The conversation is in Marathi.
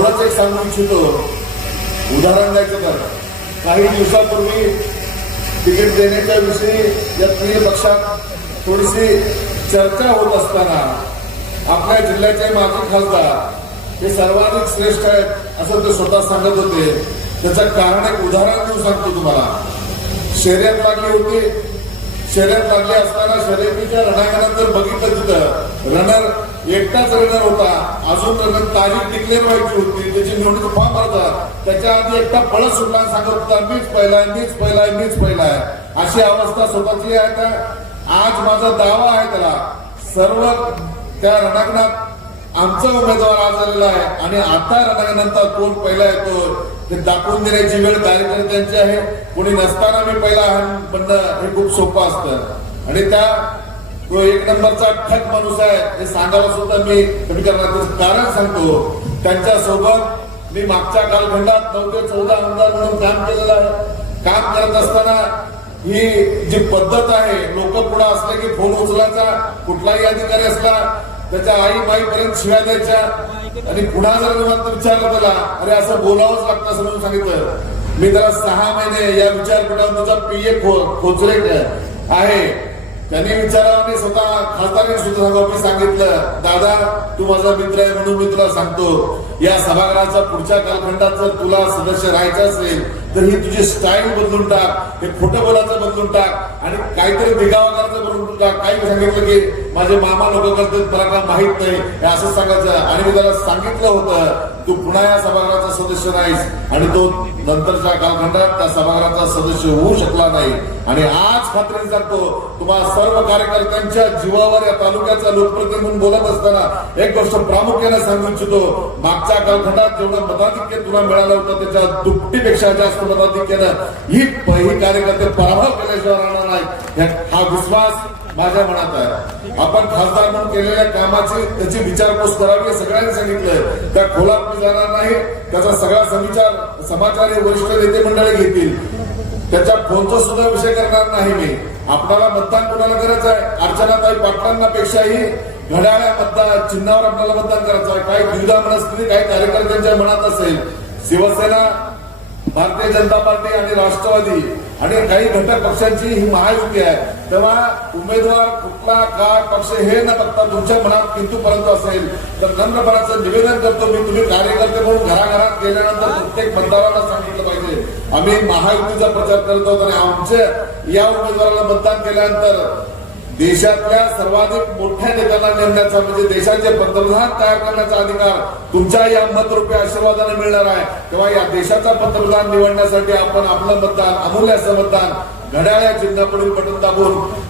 एवढाच एक सांगू इच्छितो उदाहरण द्यायचं तर काही दिवसापूर्वी तिकीट देण्याच्या विषयी या तीन पक्षात थोडीशी चर्चा होत असताना आपल्या जिल्ह्याचे माजी खासदार हे सर्वाधिक श्रेष्ठ आहेत असं ते स्वतः सांगत होते त्याचं कारण एक उदाहरण देऊ सांगतो तुम्हाला शर्यत लागली होती शर्यत लागली असताना शर्यतीच्या रणांगणात बघितलं तिथं रनर एकटा चढणार होता अजून रनर तारीख डिक्लेअर व्हायची होती त्याची निवडणूक फॉर्म भरता त्याच्या आधी एकटा पळत सुटला सांगत होता मीच पहिलाय मीच पहिलाय मीच पहिलाय अशी अवस्था स्वतःची आहे का आज माझा दावा आहे त्याला सर्व त्या रणांगणात आमचा उमेदवार आज आलेला आहे आणि आता रणांगणांचा कोण पहिला येतो ते दाखवून देण्याची वेळ कार्यकर्त्यांची आहे कोणी नसताना मी पहिला आहे पण हे खूप सोपं असतं आणि त्या तो एक नंबरचा ठक माणूस आहे हे सांगायला सुद्धा मी कमी करणार कारण सांगतो त्यांच्यासोबत मी मागच्या कालखंडात नऊ ते चौदा आमदार म्हणून काम केलेलं आहे काम करत असताना ही जी पद्धत आहे लोक पुढे असले की फोन उचलायचा कुठलाही अधिकारी असला त्याच्या आई माईपर्यंत शिव्या द्यायच्या आणि पुन्हा जर विचारलं त्याला अरे असं बोलावंच लागतं असं म्हणून सांगितलं मी त्याला सहा महिने या विचारपीठावर त्याचा पीए खो खोचरे आहे त्यांनी मी स्वतः खासदारांनी सुद्धा आपण सांगितलं दादा तू माझा मित्र आहे म्हणून मी तुला सांगतो या सभागृहाचा पुढच्या कालखंडात जर तुला सदस्य राहायचं असेल तर ही तुझी स्टाईल बदलून टाक हे खोटं बोलायचं बदलून टाक आणि काहीतरी दिगावा करायचं बदलून टाक काही सांगितलं की माझे मामा लोक करतात मला काय माहीत नाही हे असंच सांगायचं आणि मी त्याला सांगितलं होतं तू पुन्हा या सभागृहाचा सदस्य नाहीस आणि तो नंतरच्या कालखंडात त्या सभागृहाचा सदस्य होऊ शकला नाही आणि आज खात्री सांगतो तुम्हा सर्व कार्यकर्त्यांच्या जीवावर या तालुक्याचा लोकप्रतिनिधी म्हणून बोलत असताना एक गोष्ट प्रामुख्याने सांगू इच्छितो मागच्या कालखंडात जेवढं मताधिक्य तुला मिळालं होतं त्याच्या दुपटीपेक्षा जास्त राष्ट्रवादी केलं ही पहिली कार्यकर्ते पराभव केल्याशिवाय राहणार नाही हा विश्वास माझ्या मनात आहे आपण खासदार म्हणून केलेल्या कामाची त्याची विचारपूस करावी सगळ्यांनी सांगितलंय त्या खोलात मी जाणार नाही त्याचा सगळा समिचार समाचार हे वरिष्ठ नेते मंडळी घेतील त्याच्या फोनचा सुद्धा विषय करणार नाही मी आपल्याला मतदान कोणाला करायचं आहे अर्चनाताई पाटलांनापेक्षाही पेक्षाही घड्याळ्या मतदान चिन्हावर आपल्याला मतदान करायचं आहे काही दुविधा मनस्थिती काही कार्यकर्त्यांच्या मनात असेल शिवसेना भारतीय जनता पार्टी आणि राष्ट्रवादी आणि काही घटक पक्षांची ही महायुती आहे तेव्हा उमेदवार कुठला काय पक्ष हे न बघता तुमच्या मनात किंतू पर्यंत असेल तर नम्रपणाचं निवेदन करतो मी तुम्ही कार्यकर्ते म्हणून घराघरात गेल्यानंतर प्रत्येक मतदाराला सांगितलं पाहिजे आम्ही महायुतीचा प्रचार करत आहोत आणि आमच्या या उमेदवाराला मतदान केल्यानंतर देशातल्या सर्वाधिक मोठ्या नेत्याला नेमण्याचा म्हणजे देशाचे पंतप्रधान तयार करण्याचा अधिकार तुमच्या या मतरूपे आशीर्वादाने मिळणार आहे तेव्हा या देशाचा पंतप्रधान निवडण्यासाठी आपण आपलं मतदान अमूल्याचं मतदान घड्याळ्या चिन्हापुढील बटन दाबून